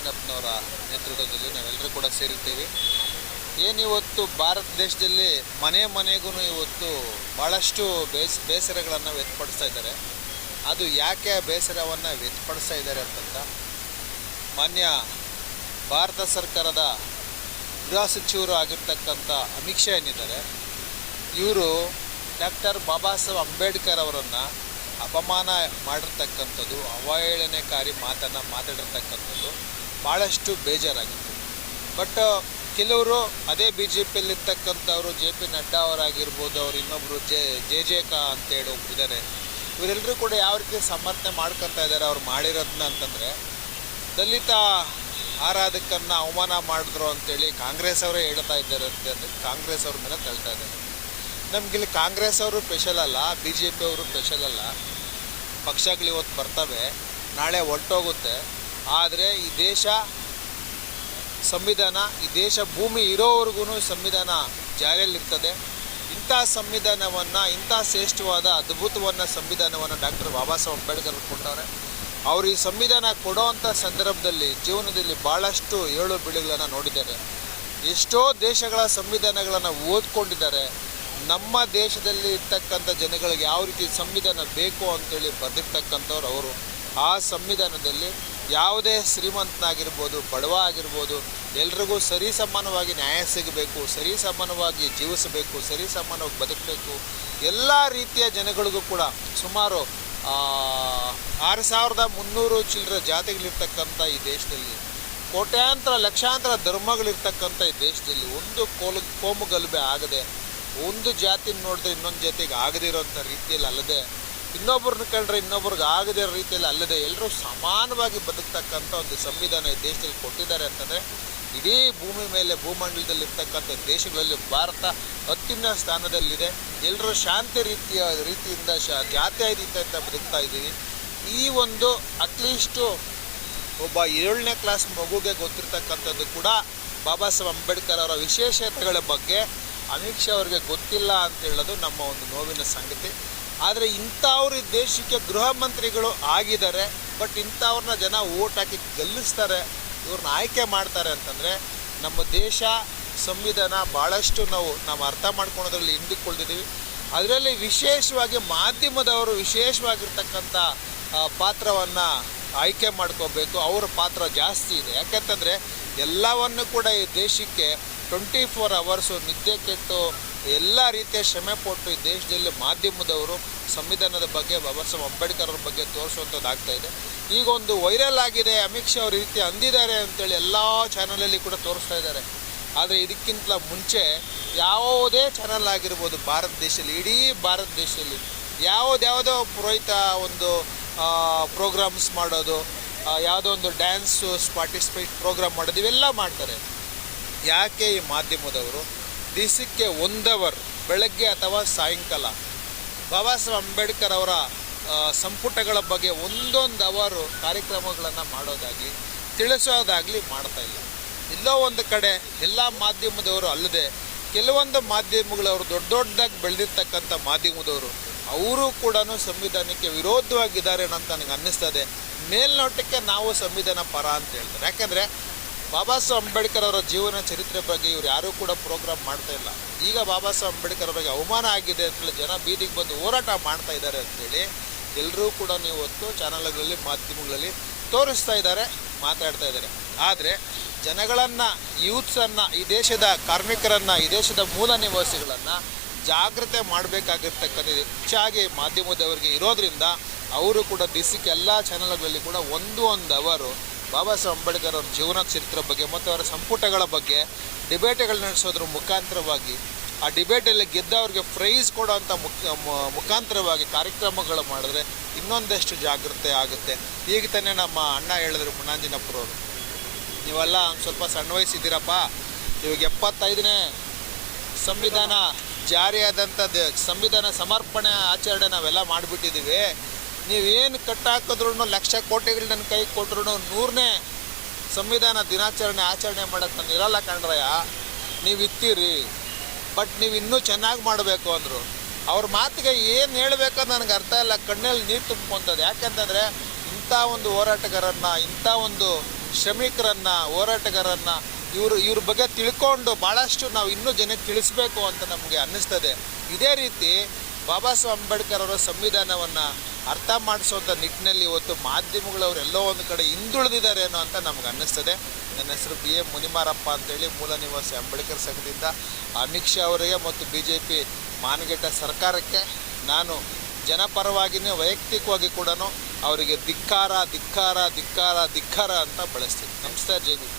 ಮುನ್ನಾಂಜಿನಪ್ಪನವರ ನೇತೃತ್ವದಲ್ಲಿ ನಾವೆಲ್ಲರೂ ಕೂಡ ಸೇರಿರ್ತೀವಿ. ಏನಿವತ್ತು ಭಾರತ ದೇಶದಲ್ಲಿ ಮನೆ ಮನೆಗೂ ಇವತ್ತು ಭಾಳಷ್ಟು ಬೇಸರಗಳನ್ನು ವ್ಯಕ್ತಪಡಿಸ್ತಾ ಇದ್ದಾರೆ. ಅದು ಯಾಕೆ ಬೇಸರವನ್ನು ವ್ಯಕ್ತಪಡಿಸ್ತಾ ಇದ್ದಾರೆ ಅಂತಂದ ಮಾನ್ಯ ಭಾರತ ಸರ್ಕಾರದ ಗೃಹ ಸಚಿವರು ಆಗಿರ್ತಕ್ಕಂಥ ಅಮಿತ್ ಶಾ ಏನಿದ್ದಾರೆ, ಇವರು ಡಾಕ್ಟರ್ ಬಾಬಾ ಸಾಹೇಬ್ ಅಂಬೇಡ್ಕರ್ ಅವರನ್ನು ಅಪಮಾನ ಮಾಡಿರ್ತಕ್ಕಂಥದ್ದು, ಅವಹೇಳನಕಾರಿ ಮಾತನ್ನು ಮಾತಾಡಿರ್ತಕ್ಕಂಥದ್ದು ಭಾಳಷ್ಟು ಬೇಜಾರಾಗಿತ್ತು. ಬಟ್ ಕೆಲವರು ಅದೇ ಬಿ ಜೆ ಪಿಯಲ್ಲಿರ್ತಕ್ಕಂಥವ್ರು ಜೆ ಪಿ ನಡ್ಡಾ ಅವರಾಗಿರ್ಬೋದು, ಅವ್ರು ಇನ್ನೊಬ್ಬರು ಜೆ ಕಾ ಅಂತೇಳಿ ಇದ್ದಾರೆ. ಇವರೆಲ್ಲರೂ ಕೂಡ ಯಾವ ರೀತಿ ಸಮರ್ಥನೆ ಮಾಡ್ಕೊತಾ ಇದ್ದಾರೆ ಅವ್ರು ಮಾಡಿರೋದನ್ನ ಅಂತಂದರೆ, ದಲಿತ ಆರಾಧಕರನ್ನ ಅವಮಾನ ಮಾಡಿದ್ರು ಅಂತೇಳಿ ಕಾಂಗ್ರೆಸ್ ಅವರೇ ಹೇಳ್ತಾ ಇದ್ದಾರೆ ಅಂತಂದರೆ ಕಾಂಗ್ರೆಸ್ ಅವ್ರ ಮೇಲೆ ತಳ್ತಾ ಇದ್ದಾರೆ. ನಮಗಿಲ್ಲಿ ಕಾಂಗ್ರೆಸ್ ಅವರು ಸ್ಪೆಷಲ್ ಅಲ್ಲ, ಬಿ ಜೆ ಪಿ ಅವರು ಸ್ಪೆಷಲ್ ಅಲ್ಲ. ಪಕ್ಷಗಳು ಇವತ್ತು ಬರ್ತವೆ, ನಾಳೆ ಹೊರಟೋಗುತ್ತೆ. ಆದರೆ ಈ ದೇಶ ಸಂವಿಧಾನ, ಈ ದೇಶ ಭೂಮಿ ಇರೋವರೆಗೂ ಸಂವಿಧಾನ ಜಾರಿಯಲ್ಲಿರ್ತದೆ. ಇಂಥ ಸಂವಿಧಾನವನ್ನು, ಇಂಥ ಶ್ರೇಷ್ಠವಾದ ಅದ್ಭುತವಾದ ಸಂವಿಧಾನವನ್ನು ಡಾಕ್ಟರ್ ಬಾಬಾ ಸಾಹೇಬ್ ಅಂಬೇಡ್ಕರ್ ಕೊಟ್ಟವ್ರೆ. ಅವರು ಈ ಸಂವಿಧಾನ ಕೊಡೋವಂಥ ಸಂದರ್ಭದಲ್ಲಿ ಜೀವನದಲ್ಲಿ ಭಾಳಷ್ಟು ಏಳು ಬೀಳುಗಳನ್ನು ನೋಡಿದ್ದಾರೆ. ಎಷ್ಟೋ ದೇಶಗಳ ಸಂವಿಧಾನಗಳನ್ನು ಓದ್ಕೊಂಡಿದ್ದಾರೆ. ನಮ್ಮ ದೇಶದಲ್ಲಿ ಇರ್ತಕ್ಕಂಥ ಜನಗಳಿಗೆ ಯಾವ ರೀತಿ ಸಂವಿಧಾನ ಬೇಕು ಅಂತೇಳಿ ಬರೆದಿರ್ತಕ್ಕಂಥವ್ರು ಅವರು. ಆ ಸಂವಿಧಾನದಲ್ಲಿ ಯಾವುದೇ ಶ್ರೀಮಂತನಾಗಿರ್ಬೋದು, ಬಡವ ಆಗಿರ್ಬೋದು, ಎಲ್ರಿಗೂ ಸರಿಸಮಾನವಾಗಿ ನ್ಯಾಯ ಸಿಗಬೇಕು, ಸರಿಸಮಾನವಾಗಿ ಜೀವಿಸಬೇಕು, ಸರಿಸಮಾನವಾಗಿ ಬದುಕಬೇಕು. ಎಲ್ಲ ರೀತಿಯ ಜನಗಳಿಗೂ ಕೂಡ ಸುಮಾರು 6300 ಚಿಲ್ಲರೆ ಜಾತಿಗಳಿರ್ತಕ್ಕಂಥ ಈ ದೇಶದಲ್ಲಿ, ಕೋಟ್ಯಾಂತರ ಲಕ್ಷಾಂತರ ಧರ್ಮಗಳಿರ್ತಕ್ಕಂಥ ಈ ದೇಶದಲ್ಲಿ ಒಂದು ಕೋಮು ಗಲಭೆ ಆಗದೆ, ಒಂದು ಜಾತಿ ನೋಡಿದ್ರೆ ಇನ್ನೊಂದು ಜಾತಿಗೆ ಆಗದಿರೋಂಥ ರೀತಿಯಲ್ಲಿ ಅಲ್ಲದೆ, ಇನ್ನೊಬ್ರನ್ನ ಕಂಡ್ರೆ ಇನ್ನೊಬ್ರಿಗೆ ಆಗದೇ ಇರೋ ರೀತಿಯಲ್ಲಿ ಅಲ್ಲದೆ ಎಲ್ಲರೂ ಸಮಾನವಾಗಿ ಬದುಕ್ತಕ್ಕಂಥ ಒಂದು ಸಂವಿಧಾನ ಈ ದೇಶದಲ್ಲಿ ಕೊಟ್ಟಿದ್ದಾರೆ ಅಂತಂದರೆ, ಇಡೀ ಭೂಮಿ ಮೇಲೆ ಭೂಮಂಡಲದಲ್ಲಿ ಇರ್ತಕ್ಕಂಥ ದೇಶಗಳಲ್ಲಿ ಭಾರತ ಅತ್ಯುನ್ನತ ಸ್ಥಾನದಲ್ಲಿದೆ. ಎಲ್ಲರೂ ಶಾಂತಿ ರೀತಿಯಿಂದ ಜಾತ್ಯ ರೀತಿಯಿಂದ ಬದುಕ್ತಾ ಇದ್ದೀವಿ. ಈ ಒಂದು ಅಟ್ಲೀಸ್ಟು ಒಬ್ಬ 7ನೇ ಕ್ಲಾಸ್ ಮಗುಗೆ ಗೊತ್ತಿರ್ತಕ್ಕಂಥದ್ದು ಕೂಡ ಬಾಬಾ ಸಾಹೇಬ್ ಅಂಬೇಡ್ಕರ್ ಅವರ ವಿಶೇಷತೆಗಳ ಬಗ್ಗೆ ಅಮಿತ್ ಶಾ ಅವರಿಗೆ ಗೊತ್ತಿಲ್ಲ ಅಂತ ಹೇಳೋದು ನಮ್ಮ ಒಂದು ನೋವಿನ ಸಂಗತಿ. ಆದರೆ ಇಂಥವ್ರು ಈ ದೇಶಕ್ಕೆ ಗೃಹ ಮಂತ್ರಿಗಳು ಆಗಿದ್ದಾರೆ. ಬಟ್ ಇಂಥವ್ರನ್ನ ಜನ ಓಟ್ ಹಾಕಿ ಗೆಲ್ಲಿಸ್ತಾರೆ, ಇವ್ರನ್ನ ಆಯ್ಕೆ ಮಾಡ್ತಾರೆ ಅಂತಂದರೆ ನಮ್ಮ ದೇಶ ಸಂವಿಧಾನ ಭಾಳಷ್ಟು ನಾವು ಅರ್ಥ ಮಾಡ್ಕೊಳೋದ್ರಲ್ಲಿ ಹಿಂದಿಕ್ಕೊಳ್ತಿದ್ದೀವಿ. ಅದರಲ್ಲಿ ವಿಶೇಷವಾಗಿ ಮಾಧ್ಯಮದವರು ವಿಶೇಷವಾಗಿರ್ತಕ್ಕಂಥ ಪಾತ್ರವನ್ನು ಆಯ್ಕೆ ಮಾಡ್ಕೋಬೇಕು. ಅವರ ಪಾತ್ರ ಜಾಸ್ತಿ ಇದೆ. ಯಾಕೆಂತಂದರೆ ಎಲ್ಲವನ್ನು ಕೂಡ ಈ ದೇಶಕ್ಕೆ 24 ಅವರ್ಸು ನಿದ್ದೆ ಕೆಟ್ಟು ಎಲ್ಲ ರೀತಿಯ ಶ್ರಮೆ ಪಟ್ಟು ಈ ದೇಶದಲ್ಲಿ ಮಾಧ್ಯಮದವರು ಸಂವಿಧಾನದ ಬಗ್ಗೆ, ಬಾಬಾ ಸಾಹೇಬ್ ಅಂಬೇಡ್ಕರ್ ಅವ್ರ ಬಗ್ಗೆ ತೋರಿಸುವಂಥದ್ದಾಗ್ತಾ ಇದೆ. ಈಗ ಒಂದು ವೈರಲ್ ಆಗಿದೆ, ಅಮಿತ್ ಶಾ ಅವ್ರ ಈ ರೀತಿ ಅಂದಿದ್ದಾರೆ ಅಂತೇಳಿ ಎಲ್ಲ ಚಾನಲಲ್ಲಿ ಕೂಡ ತೋರಿಸ್ತಾ ಇದ್ದಾರೆ. ಆದರೆ ಇದಕ್ಕಿಂತ ಮುಂಚೆ ಯಾವುದೇ ಚಾನಲ್ ಆಗಿರ್ಬೋದು ಭಾರತ ದೇಶದಲ್ಲಿ, ಇಡೀ ಭಾರತ ದೇಶದಲ್ಲಿ ಯಾವುದ್ಯಾವುದೋ ಪುರೋಹಿತ ಒಂದು ಪ್ರೋಗ್ರಾಮ್ಸ್ ಮಾಡೋದು, ಯಾವುದೋ ಒಂದು ಡ್ಯಾನ್ಸು ಪಾರ್ಟಿಸಿಪೇಟ್ ಪ್ರೋಗ್ರಾಮ್ ಮಾಡೋದು, ಇವೆಲ್ಲ ಮಾಡ್ತಾರೆ. ಯಾಕೆ ಈ ಮಾಧ್ಯಮದವರು ದಿವಸಕ್ಕೆ 1 ಅವರ್ ಬೆಳಗ್ಗೆ ಅಥವಾ ಸಾಯಂಕಾಲ ಬಾಬಾ ಸಾಹೇಬ್ ಅಂಬೇಡ್ಕರ್ ಅವರ ಸಂಪುಟಗಳ ಬಗ್ಗೆ 1 ಅವರು ಕಾರ್ಯಕ್ರಮಗಳನ್ನು ಮಾಡೋದಾಗಲಿ ತಿಳಿಸೋದಾಗಲಿ ಮಾಡ್ತಾ ಇಲ್ಲ. ಎಲ್ಲೋ ಒಂದು ಕಡೆ ಎಲ್ಲ ಮಾಧ್ಯಮದವರು ಅಲ್ಲದೆ ಕೆಲವೊಂದು ಮಾಧ್ಯಮಗಳವರು ದೊಡ್ಡದಾಗಿ ಬೆಳೆದಿರ್ತಕ್ಕಂಥ ಮಾಧ್ಯಮದವರು ಅವರು ಕೂಡ ಸಂವಿಧಾನಕ್ಕೆ ವಿರೋಧವಾಗಿದ್ದಾರೆ ಅಂತ ನನಗೆ ಅನ್ನಿಸ್ತದೆ. ಮೇಲ್ನೋಟಕ್ಕೆ ನಾವು ಸಂವಿಧಾನ ಪರ ಅಂತ ಹೇಳ್ತಾರೆ. ಯಾಕೆಂದರೆ ಬಾಬಾ ಸಾಹೇಬ್ ಅಂಬೇಡ್ಕರ್ ಅವರ ಜೀವನ ಚರಿತ್ರೆ ಬಗ್ಗೆ ಇವ್ರು ಯಾರೂ ಕೂಡ ಪ್ರೋಗ್ರಾಮ್ ಮಾಡ್ತಾ ಇಲ್ಲ. ಈಗ ಬಾಬಾ ಸಾಹೇಬ್ ಅಂಬೇಡ್ಕರ್ ಅವರಿಗೆ ಅವಮಾನ ಆಗಿದೆ ಅಂತೇಳಿ ಜನ ಬೀದಿಗೆ ಬಂದು ಹೋರಾಟ ಮಾಡ್ತಾ ಇದ್ದಾರೆ ಅಂತೇಳಿ ಎಲ್ಲರೂ ಕೂಡ ಇವತ್ತು ಚಾನಲ್ಗಳಲ್ಲಿ ಮಾಧ್ಯಮಗಳಲ್ಲಿ ತೋರಿಸ್ತಾ ಇದ್ದಾರೆ, ಮಾತಾಡ್ತಾ ಇದ್ದಾರೆ. ಆದರೆ ಜನಗಳನ್ನು, ಯೂತ್ಸನ್ನು, ಈ ದೇಶದ ಕಾರ್ಮಿಕರನ್ನು, ಈ ದೇಶದ ಮೂಲ ನಿವಾಸಿಗಳನ್ನು ಜಾಗೃತಿ ಮಾಡಬೇಕಾಗಿರ್ತಕ್ಕಂಥದ್ದು ಹೆಚ್ಚಾಗಿ ಮಾಧ್ಯಮದವರಿಗೆ ಇರೋದ್ರಿಂದ ಅವರು ಕೂಡ ದಿವಸಕ್ಕೆ ಎಲ್ಲ ಚಾನಲ್ಗಳಲ್ಲಿ ಕೂಡ 1 ಅವರು ಬಾಬಾ ಸಾಹೇಬ್ ಅಂಬೇಡ್ಕರ್ ಅವ್ರ ಜೀವನ ಚರಿತ್ರೆ ಬಗ್ಗೆ ಮತ್ತು ಅವರ ಸಂಪುಟಗಳ ಬಗ್ಗೆ ಡಿಬೇಟ್ಗಳು ನಡೆಸೋದ್ರ ಮುಖಾಂತರವಾಗಿ, ಆ ಡಿಬೇಟಲ್ಲಿ ಗೆದ್ದವ್ರಿಗೆ ಪ್ರೈಸ್ ಕೊಡೋವಂಥ ಮುಖಾಂತರವಾಗಿ ಕಾರ್ಯಕ್ರಮಗಳು ಮಾಡಿದ್ರೆ ಇನ್ನೊಂದಷ್ಟು ಜಾಗೃತಿ ಆಗುತ್ತೆ. ಈಗ ತಾನೇ ನಮ್ಮ ಅಣ್ಣ ಹೇಳಿದ್ರು ಮುನ್ನಾಂಜಿನಪ್ಪರವರು, ನೀವೆಲ್ಲ ಸ್ವಲ್ಪ ಸಣ್ಣ ವಯಸ್ಸಿದ್ದೀರಪ್ಪ, ಇವಾಗ 75ನೇ ಸಂವಿಧಾನ ಜಾರಿಯಾದಂಥದ್ದು ಸಂವಿಧಾನ ಸಮರ್ಪಣೆ ಆಚರಣೆ ನಾವೆಲ್ಲ ಮಾಡಿಬಿಟ್ಟಿದ್ದೀವಿ. ನೀವೇನು ಕಟ್ಟಾಕಿದ್ರೂ ಲಕ್ಷ ಕೋಟಿಗಳು ನನ್ನ ಕೈ ಕೊಟ್ಟರು 100ನೇ ಸಂವಿಧಾನ ದಿನಾಚರಣೆ ಆಚರಣೆ ಮಾಡೋಕ್ಕೆ ನಾನು ಇರಲ್ಲ ಕಣ್ರಯ್ಯ, ನೀವು ಇತ್ತೀರಿ. ಬಟ್ ನೀವು ಇನ್ನೂ ಚೆನ್ನಾಗಿ ಮಾಡಬೇಕು ಅಂದರು. ಅವ್ರ ಮಾತಿಗೆ ಏನು ಹೇಳಬೇಕಂತ ನನಗೆ ಅರ್ಥ ಇಲ್ಲ, ಕಣ್ಣಲ್ಲಿ ನೀರು ತುಂಬ್ಕೊತದೆ. ಯಾಕೆಂತಂದರೆ ಇಂಥ ಒಂದು ಹೋರಾಟಗಾರರನ್ನ, ಇಂಥ ಒಂದು ಶ್ರಮಿಕರನ್ನು, ಹೋರಾಟಗಾರರನ್ನು ಇವ್ರ ಬಗ್ಗೆ ತಿಳ್ಕೊಂಡು ಭಾಳಷ್ಟು ನಾವು ಇನ್ನೂ ಜನಕ್ಕೆ ತಿಳಿಸ್ಬೇಕು ಅಂತ ನಮಗೆ ಅನ್ನಿಸ್ತದೆ. ಇದೇ ರೀತಿ ಬಾಬಾ ಸಾಹೇಬ್ ಅಂಬೇಡ್ಕರ್ ಅವರ ಸಂವಿಧಾನವನ್ನು ಅರ್ಥ ಮಾಡಿಸೋಂಥ ನಿಟ್ಟಿನಲ್ಲಿ ಇವತ್ತು ಮಾಧ್ಯಮಗಳವರು ಎಲ್ಲೋ ಒಂದು ಕಡೆ ಹಿಂದುಳಿದಿದ್ದಾರೇನೋ ಅಂತ ನಮ್ಗೆ ಅನ್ನಿಸ್ತದೆ. ನನ್ನ ಹೆಸರು BA ಮುನಿಮಾರಪ್ಪ ಅಂತೇಳಿ, ಮೂಲ ನಿವಾಸಿ ಅಂಬೇಡ್ಕರ್ ಸಂಘದಿಂದ. ಅಮಿತ್ ಶಾ ಅವರಿಗೆ ಮತ್ತು BJP ಮಾನಗೆಟ್ಟ ಸರ್ಕಾರಕ್ಕೆ ನಾನು ಜನಪರವಾಗಿಯೇ ವೈಯಕ್ತಿಕವಾಗಿ ಕೂಡ ಅವರಿಗೆ ಧಿಕ್ಕಾರ ಧಿಕ್ಕಾರ ಧಿಕ್ಕಾರ ಧಿಕ್ಕಾರ ಅಂತ ಬಳಸ್ತೀನಿ. ನಮಸ್ತೆ, ಜೈ ಹಿಂದ್.